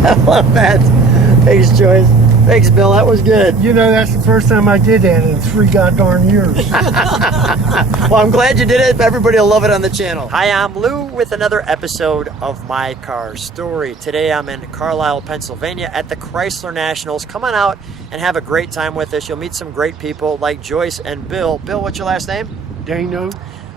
I love that. Thanks, Joyce. Thanks, Bill. That was good. You know, that's the first time I did that in 3 goddamn years. Well, I'm glad you did it. Everybody will love it on the channel. Hi, I'm Lou with another episode of My Car Story. Today I'm in Carlisle, Pennsylvania at the Chrysler Nationals. Come on out and have a great time with us. You'll meet some great people like Joyce and Bill. Bill, what's your last name? Dano.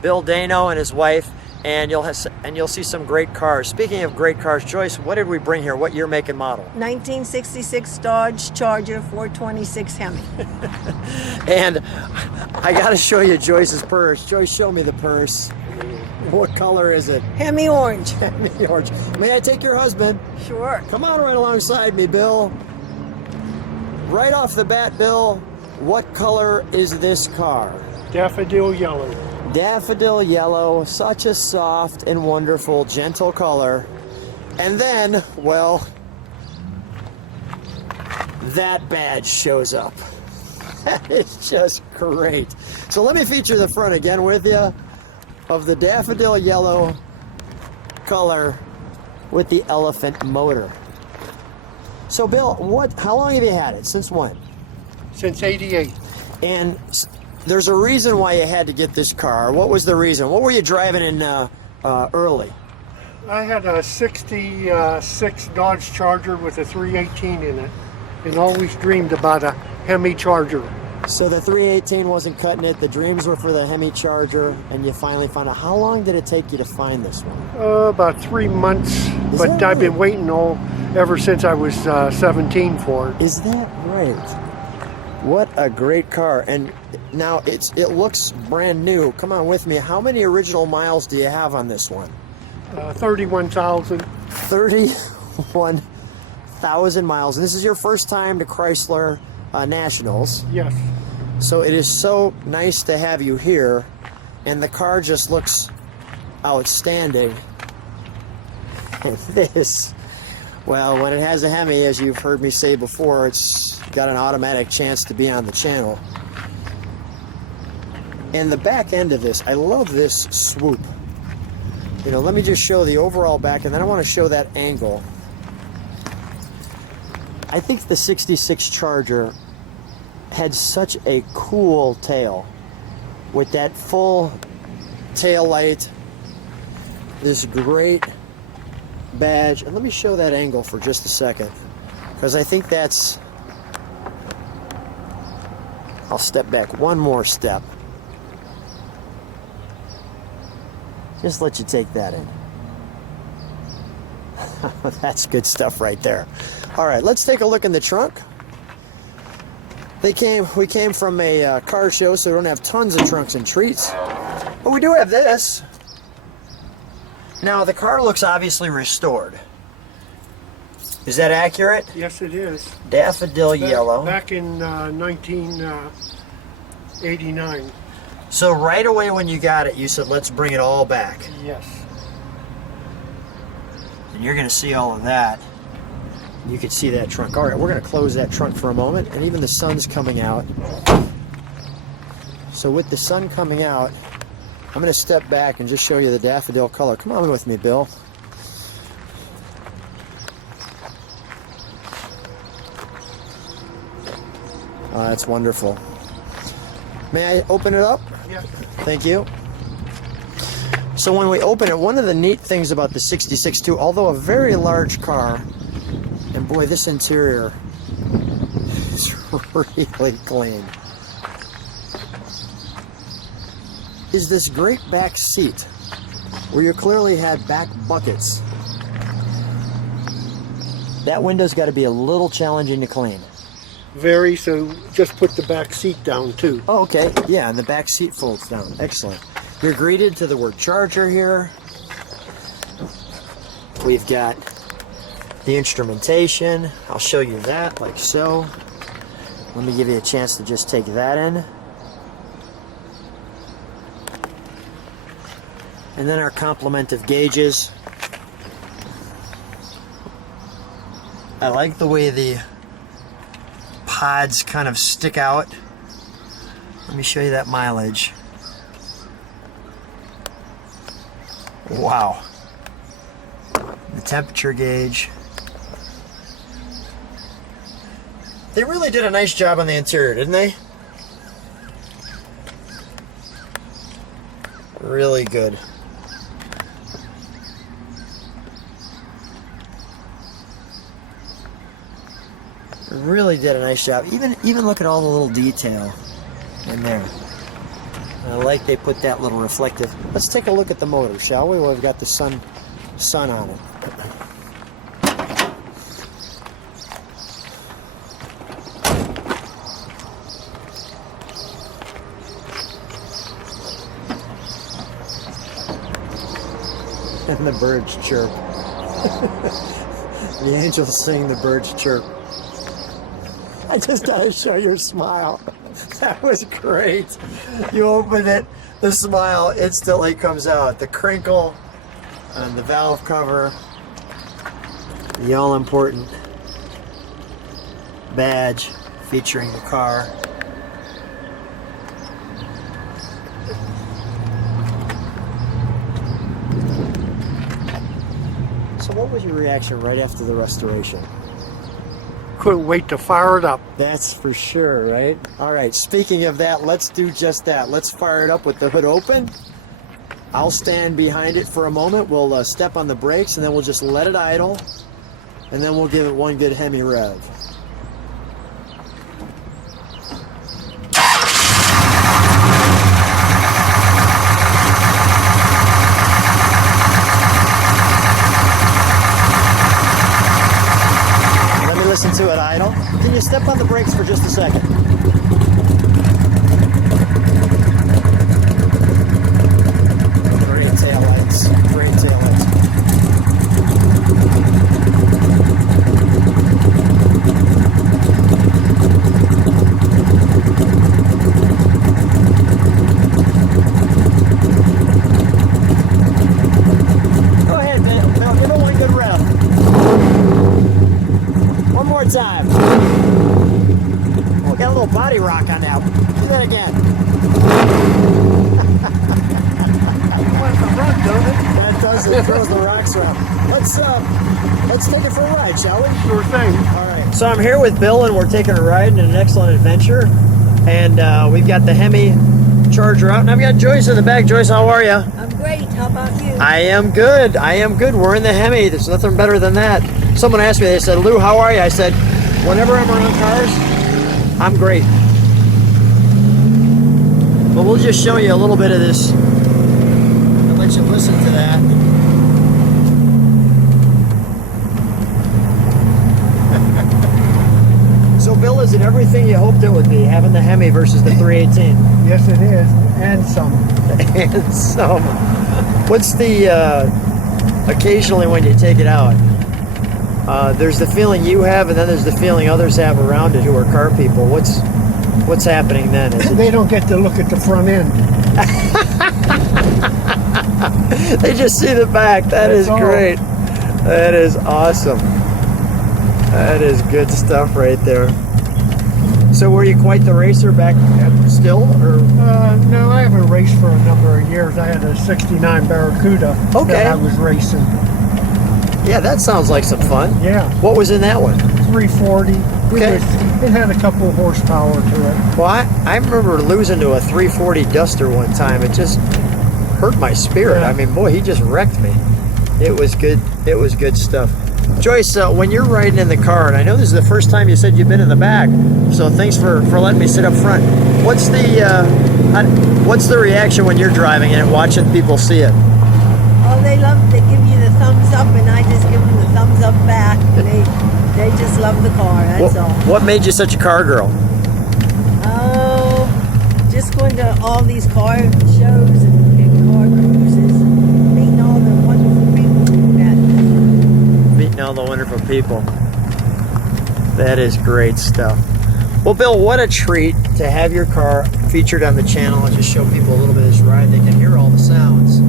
Bill Dano and his wife. And you'll see some great cars. Speaking of great cars, Joyce, what did we bring here? What year, make, and model? 1966 Dodge Charger 426 Hemi. And I got to show you Joyce's purse. Joyce, show me the purse. What color is it? Hemi Orange. Hemi Orange. May I take your husband? Sure. Come on right alongside me, Bill. Right off the bat, Bill, what color is this car? Daffodil Yellow. Daffodil Yellow, such a soft and wonderful, gentle color. And then, well, that badge shows up. That is just great. So let me feature the front again with you of the Daffodil Yellow color with the elephant motor. So Bill, how long have you had it? Since when? Since 88. And there's a reason why you had to get this car. What was the reason? What were you driving in early? I had a 66 Dodge Charger with a 318 in it, and always dreamed about a Hemi Charger. So the 318 wasn't cutting it. The dreams were for the Hemi Charger, and you finally found it. How long did it take you to find this one? About 3 months, but I've been waiting ever since I was 17 for it. Is that right? What a great car. And now it looks brand new. Come on with me. How many original miles do you have on this one? 31,000. 31,000 miles. And this is your first time to Chrysler Nationals. Yes. So it is so nice to have you here. And the car just looks outstanding. And this, well, when it has a Hemi, as you've heard me say before, it's got an automatic chance to be on the channel. And the back end of this, I love this swoop. You know, let me just show the overall back, and then I want to show that angle. I think the 66 Charger had such a cool tail with that full tail light, this great badge. And let me show that angle for just a second, because I think that's, I'll step back one more step. Just let you take that in. That's good stuff right there. All right, let's take a look in the trunk. We came from a car show, so we don't have tons of trunks and treats. But we do have this. Now, the car looks obviously restored. Is that accurate? Yes, it is. Daffodil Yellow. Back in 1989. So right away when you got it, you said, let's bring it all back. Yes. And you're going to see all of that. You can see that trunk. All right, we're going to close that trunk for a moment, and even the sun's coming out. So with the sun coming out, I'm going to step back and just show you the daffodil color. Come on with me, Bill. Oh, that's wonderful. May I open it up? Yes. Thank you. So when we open it, one of the neat things about the 66 too, although a very large car, and boy, this interior is really clean, is this great back seat where you clearly had back buckets. That window's got to be a little challenging to clean. Very, so just put the back seat down too. Oh, okay. Yeah, and the back seat folds down. Excellent. You're greeted to the word Charger here. We've got the instrumentation. I'll show you that like so. Let me give you a chance to just take that in. And then our complement of gauges. I like the way the pods kind of stick out. Let me show you that mileage. Wow. The temperature gauge. They really did a nice job on the interior, didn't they? Really good. Really did a nice job. Even look at all the little detail in there. I like they put that little reflective. Let's take a look at the motor, shall we? Well, we've got the sun on it. And the birds chirp. The angels sing, the birds chirp. I just gotta show your smile. That was great. You open it, the smile instantly comes out. The crinkle on the valve cover, the all-important badge featuring the car. So what was your reaction right after the restoration? Couldn't wait to fire it up. That's for sure, right? All right, speaking of that, let's do just that. Let's fire it up with the hood open. I'll stand behind it for a moment. We'll step on the brakes, and then we'll just let it idle, and then we'll give it one good Hemi rev. Listen to it idle. Can you step on the brakes for just a second? Great taillights. Great taillights. Go ahead, man. Now give it one good rev. One more time. Oh, got a little body rock on that. Do that again. That does it. Throws the rocks around. Let's take it for a ride, shall we? Sure thing. All right. So I'm here with Bill, and we're taking a ride in an excellent adventure. And we've got the Hemi Charger out, and I've got Joyce in the back. Joyce, how are you? I'm great. How about you? I am good. I am good. We're in the Hemi. There's nothing better than that. Someone asked me, they said, Lou, how are you? I said, whenever I'm around cars, I'm great. But we'll just show you a little bit of this. I'll let you listen to that. So, Bill, is it everything you hoped it would be, having the Hemi versus the 318? Yes, it is. And some. And some. What's the, occasionally when you take it out, there's the feeling you have, and then there's the feeling others have around it who are car people. What's happening then? They don't get to look at the front end. They just see the back. That's is great. That is awesome. That is good stuff right there. So were you quite the racer back still? Or? No, I haven't raced for a number of years. I had a 69 Barracuda that I was racing. Yeah, that sounds like some fun. Yeah. What was in that one? 340. Okay. It had a couple of horsepower to it. Well, I remember losing to a 340 Duster one time. It just hurt my spirit. Yeah. I mean, boy, he just wrecked me. It was good. It was good stuff. Joyce, when you're riding in the car, and I know this is the first time you said you've been in the back, so thanks for letting me sit up front. What's the reaction when you're driving and watching people see it? Oh, they give you the thumbs up, and I just give them the thumbs up back. And they just love the car, that's all. What made you such a car girl? Oh, just going to all these car shows and car cruises, meeting all the wonderful people we met. Meeting all the wonderful people. That is great stuff. Well, Bill, what a treat to have your car featured on the channel and just show people a little bit of this ride. They can hear all the sounds.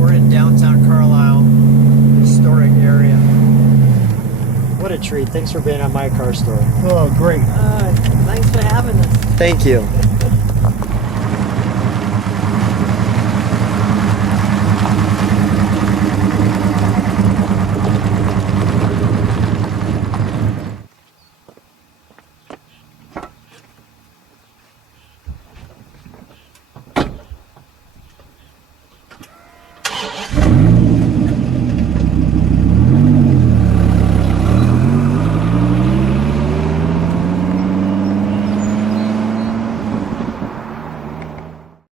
We're in downtown Carlisle, historic area. What a treat. Thanks for being on my car story. Oh, great. Thanks for having us. Thank you.